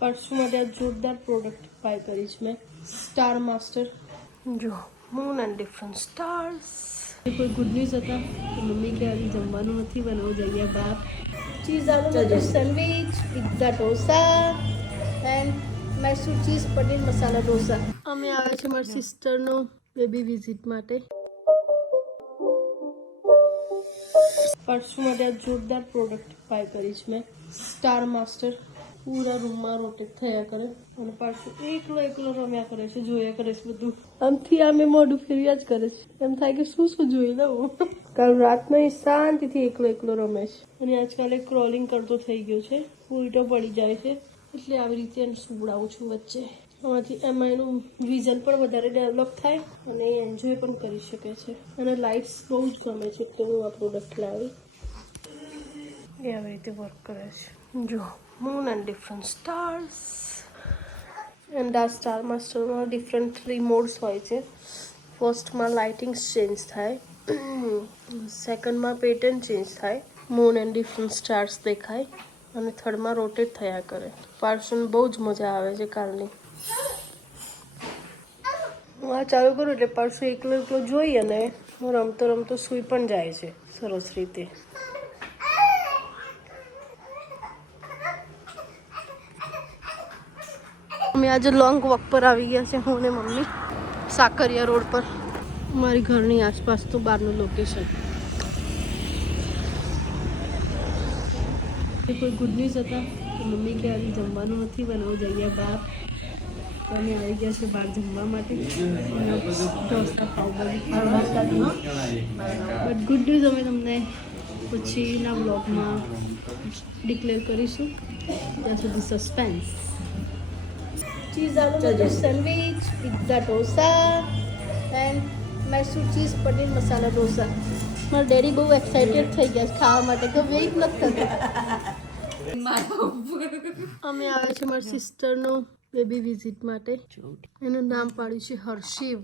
परसों માટે આ જોરદાર પ્રોડક્ટ બાય કરી છે મેં, સ્ટાર માસ્ટર. જો મૂન એન્ડ ડિફરન્ટ સ્ટાર્સ. કોઈ ગુડ ન્યૂઝ હતા તો મમ્મી કે આજે જમવાનું નથી બનાવવું, જઈએ બહાર. Cheese aloo matar sandwich, pizza dosa and Mysore cheese paneer masala dosa. અમે આવ્યા છે મારી સિસ્ટરનો બેબી વિઝિટ માટે. પરસોं માટે આ જોરદાર પ્રોડક્ટ બાય કરી છે મેં, સ્ટાર માસ્ટર. પૂરા રૂમમાં રોટેટ થયા કરે અને પાછું એકલો રમ્યા કરે છે, જોયા કરે છે બધું. આમથી આમે મોઢું ફેરવ્યા જ કરે છે, એમ થાય કે શું જોઈ લઉં. કાલ રાતના શાંતિથી એકલો રમે છે અને આજકાલે ક્રોલિંગ કરતો થઈ ગયો છે, ઉલટો પડી જાય છે, એટલે આવી રીતે એને સુવડાવું છું વચ્ચે. આમાંથી એમાં એનું વિઝન પણ વધારે ડેવલપ થાય અને એ એન્જોય પણ કરી શકે છે. અને લાઇટ્સ બહુ જ ગમે છે એટલે હું આ પ્રોડક્ટ લાવી. એ આવી રીતે વર્ક કરે છે. જો moon and different stars. And આ સ્ટાર માસ્ટરમાં ડિફરન્ટ 3 મોડ્સ હોય છે. ફર્સ્ટમાં લાઇટિંગ ચેન્જ થાય, સેકન્ડમાં પેટર્ન ચેન્જ થાય, મૂન એન્ડ ડિફરન્ટ સ્ટાર્સ દેખાય અને થર્ડમાં રોટેટ થયા કરે. પાર્સન બહુ જ મજા આવે છે કાલની. હું આ ચાલુ કરું એટલે પાર્સું એકલો જોઈ અને હું રમતો સૂઈ પણ જાય છે સરસ રીતે. અમે આજે લોંગ વોક પર આવી ગયા છે, હું ને મમ્મી, સાકરિયા રોડ પર. મારી ઘરની આસપાસ તો બહારનું લોકેશન. કોઈ ગુડ ન્યૂઝ હતા તો મમ્મી કે આજે જમવાનું નથી બનાવવું, જઈએ બહાર. તો અમે આવી ગયા છે બહાર જમવા માટે. Dosa pav bhaji. But good news અમે તમને પછીના બ્લોગમાં ડિક્લેર કરીશું, ત્યાં સુધી suspense. Cheese aloo matar sandwich, pizza dosa and Mysore cheese paneer masala dosa. મારા ડેડી બહુ એક્સાઇટેડ થઈ ગયા છે ખાવા માટે, કે વેઇટ નથી થતા. અમે આવ્યા છે મારી સિસ્ટરનો બેબી વિઝિટ માટે. એનું નામ પાડ્યું છે હર્ષિવ.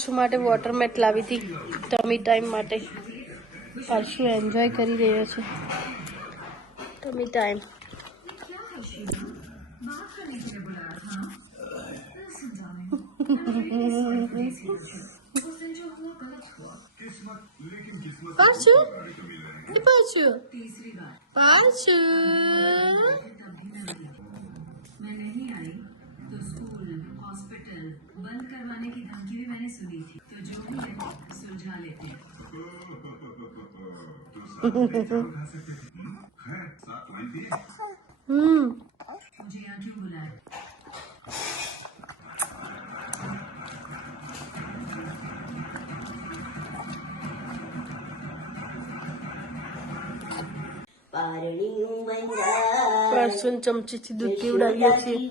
શું માટે વોટરમેટ લાવી હતી ટમી ટાઈમ માટે. હર્ષુ એન્જોય કરી રહ્યો છે ટમી ટાઈમ. પાછું मैं नहीं आई तो स्कूल हॉस्पिटल बंद करवाने की धमकी भी मैंने सुनी थी, तो जो भी है सुलझा लेते हैं. मुझे यहाँ क्यों बुलाया? પરસું ચમચીથી દૂધ પીવડાવીએ છીએ.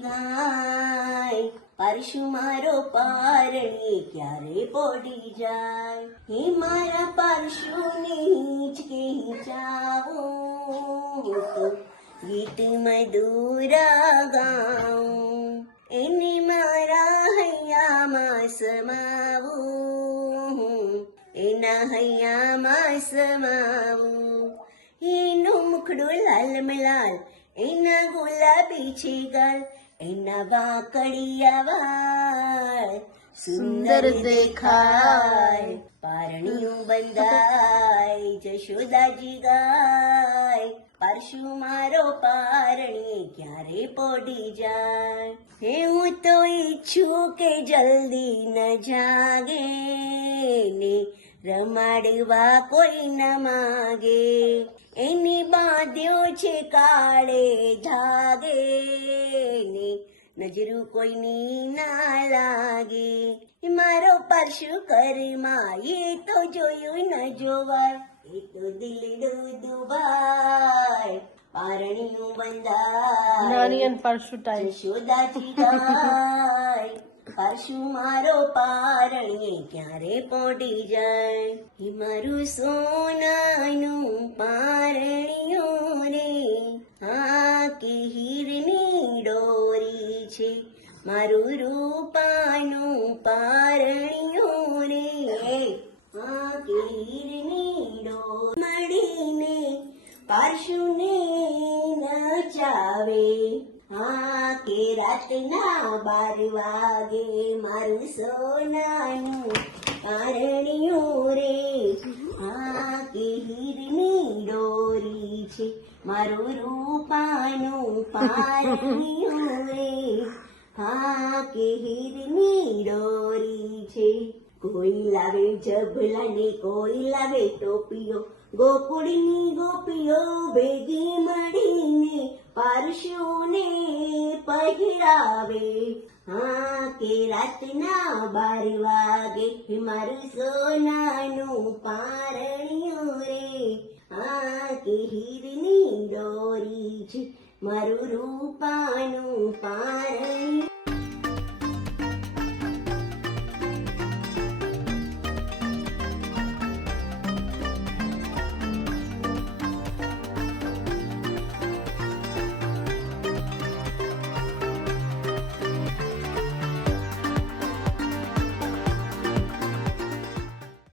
પરશુ મારો પારણી ક્યારે પોડી જાય, હે મારા પરશુની હિંચકે હિંચાવું તો ગીત મધુરા ગાઉં, એને મારા હૈયામાં સમાવું, એના હૈયામાં સમાવું. એનું મુખડું લાલ મલાલ, એના ગુલાબી છે ગાલ, એના વાકડિયા વાળ સુંદર દેખાય. પારણીયું બંધાય જશોદાજી ગાય, પરશુ મારો પારણી ક્યારે પોડી જાય. હે હું તો ઈચ્છું કે જલ્દી ન જાગે ને રમાડવા કોઈ ન માગે, એની બાંધ્યો છે કાળે ધાગે ને નજરું કોઈની ના લાગે. મારો પરશુ કરમાં એ તો જોયું ન જોવાય, એ તો દિલડું દુભાય. પારણીયું બંધાય નાની અને પરસુ ટાઈમ. યશોદાજી ગાય, પરશુ મારો પારણીએ ક્યારે પોડી જાય. હે મારું સોનાનું પારણિયું રે, હા કે હીરની ડોરી છે, મારું રૂપાનું પારણિયું રે, હા કે હીરની ડોરી. મળીને પરશુને પહેરાવે હા કે રાતના 12 વાગે મારું સોનાનું પારણિયું રે હા કે હીરની ડોરી છે મારું રૂપાનું પારણિયું રે હા કે હીરની ડોરી છે કોઈ લાવે જભલા ને કોઈ લાવે ટોપીઓ ગોકુળની ગોપીઓ ભેગી મળીને પારશુને પહેરાવે હા કે રાતના 12 વાગે મારું સોનાનું પારણિયું રે હા કે હીરની ડોરી છે મારું રૂપાનું પારણિયું